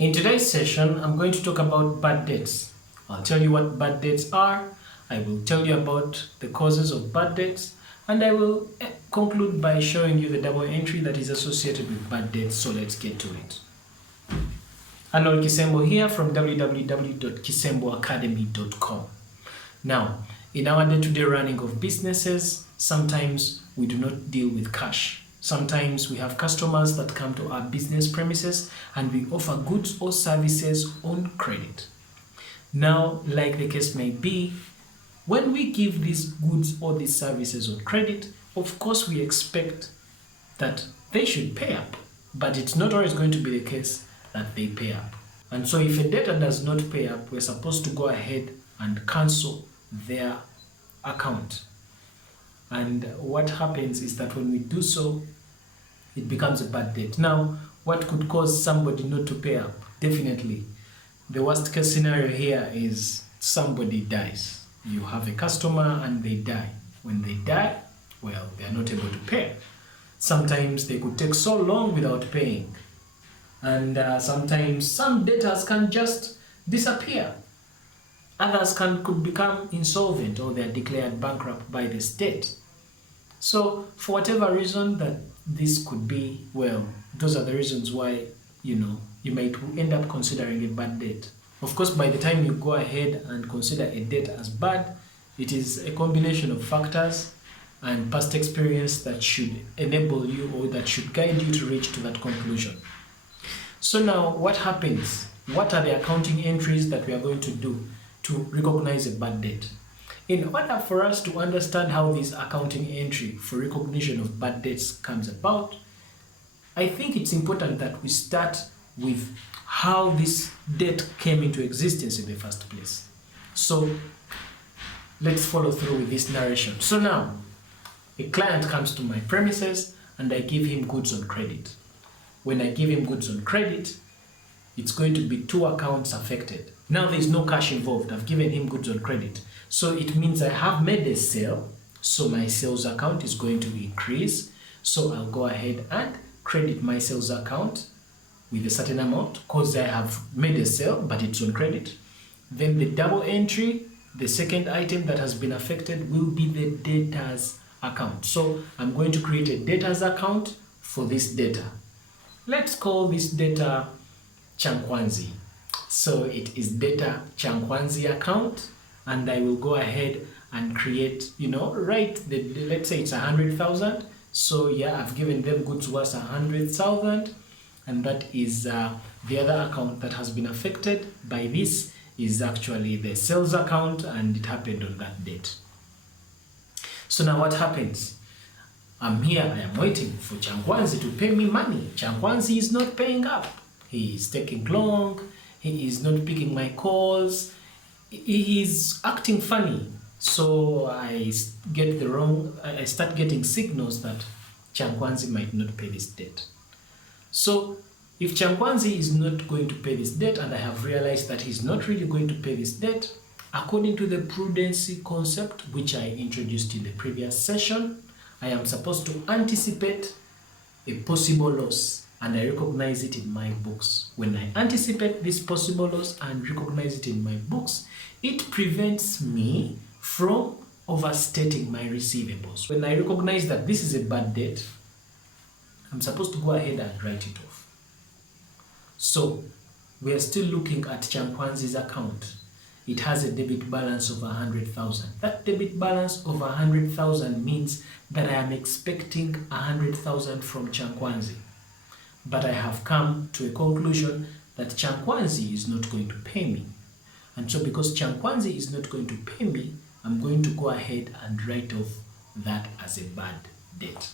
In today's session, I'm going to talk about bad debts. I'll tell you what bad debts are, I will tell you about the causes of bad debts, and I will conclude by showing you the double entry that is associated with bad debts. So let's get to it. Arnold Kisembo here from www.kisemboacademy.com. Now, in our day-to-day running of businesses, sometimes we do not deal with cash. Sometimes we have customers that come to our business premises and we offer goods or services on credit. Now, like the case may be, when we give these goods or these services on credit, of course we expect that they should pay up, but it's not always going to be the case that they pay up. And so if a debtor does not pay up, we're supposed to go ahead and cancel their account. And what happens is that when we do so, it becomes a bad debt. Now, what could cause somebody not to pay up? Definitely, the worst case scenario here is somebody dies. You have a customer and they die. When they die, well, they are not able to pay. Sometimes they could take so long without paying. And sometimes some debtors can just disappear. Others could become insolvent or they are declared bankrupt by the state. So for whatever reason that this could be, well, those are the reasons why, you might end up considering a bad debt. Of course, by the time you go ahead and consider a debt as bad, it is a combination of factors and past experience that should enable you or that should guide you to reach to that conclusion. So now what happens? What are the accounting entries that we are going to do to recognize a bad debt? In order for us to understand how this accounting entry for recognition of bad debts comes about, I think it's important that we start with how this debt came into existence in the first place. So let's follow through with this narration. So now, a client comes to my premises and I give him goods on credit. When I give him goods on credit, it's going to be two accounts affected. Now there's no cash involved. I've given him goods on credit. So it means I have made a sale. So my sales account is going to increase. So I'll go ahead and credit my sales account with a certain amount because I have made a sale, but it's on credit. Then the double entry, the second item that has been affected will be the debtor's account. So I'm going to create a debtor's account for this debtor. Let's call this debtor Chankwanzi. So it is debtor Chankwanzi account, and I will go ahead and create, let's say it's 100,000. So yeah, I've given them goods worth 100,000, and that is the other account that has been affected by this is actually the sales account, and it happened on that date. So now what happens? I'm here, I am waiting for Chankwanzi to pay me money. Chankwanzi is not paying up. He is taking long. He is not picking my calls. He is acting funny. So I start getting signals that Chankwanzi might not pay this debt. So if Chankwanzi is not going to pay this debt, and I have realized that he's not really going to pay this debt, according to the Prudence Concept, which I introduced in the previous session, I am supposed to anticipate a possible loss, and I recognize it in my books. When I anticipate this possible loss and recognize it in my books, it prevents me from overstating my receivables. When I recognize that this is a bad debt, I'm supposed to go ahead and write it off. So we are still looking at Chankwanzi's account. It has a debit balance of 100,000. That debit balance of 100,000 means that I am expecting 100,000 from Chankwanzi. But I have come to a conclusion that Chankwanzi is not going to pay me. And so because Chankwanzi is not going to pay me, I'm going to go ahead and write off that as a bad debt.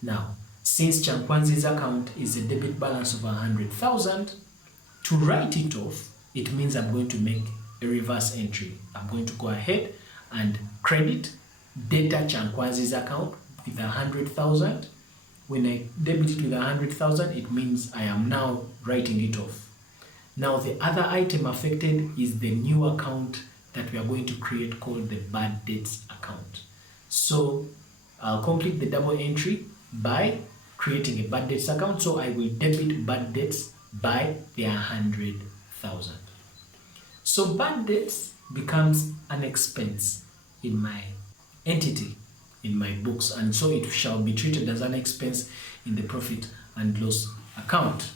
Now, since Chankwanzi's account is a debit balance of 100,000, to write it off, it means I'm going to make a reverse entry. I'm going to go ahead and credit debtor Chankwanzi's account with 100,000. When I debit it with 100,000, it means I am now writing it off. Now the other item affected is the new account that we are going to create called the bad debts account. So I'll complete the double entry by creating a bad debts account. So I will debit bad debts by their 100,000. So bad debts becomes an expense in my entity, in my books, and so it shall be treated as an expense in the profit and loss account.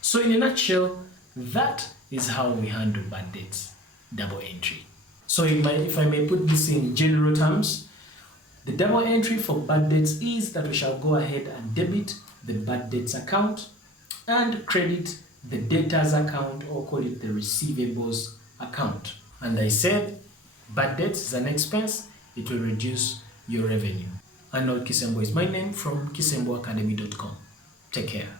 So in a nutshell, that is how we handle bad debts, double entry. So if I may put this in general terms, the double entry for bad debts is that we shall go ahead and debit the bad debts account and credit the debtors account, or call it the receivables account. And I said bad debts is an expense, it will reduce your revenue. Arnold Kisembo is my name from kisemboacademy.com. Take care.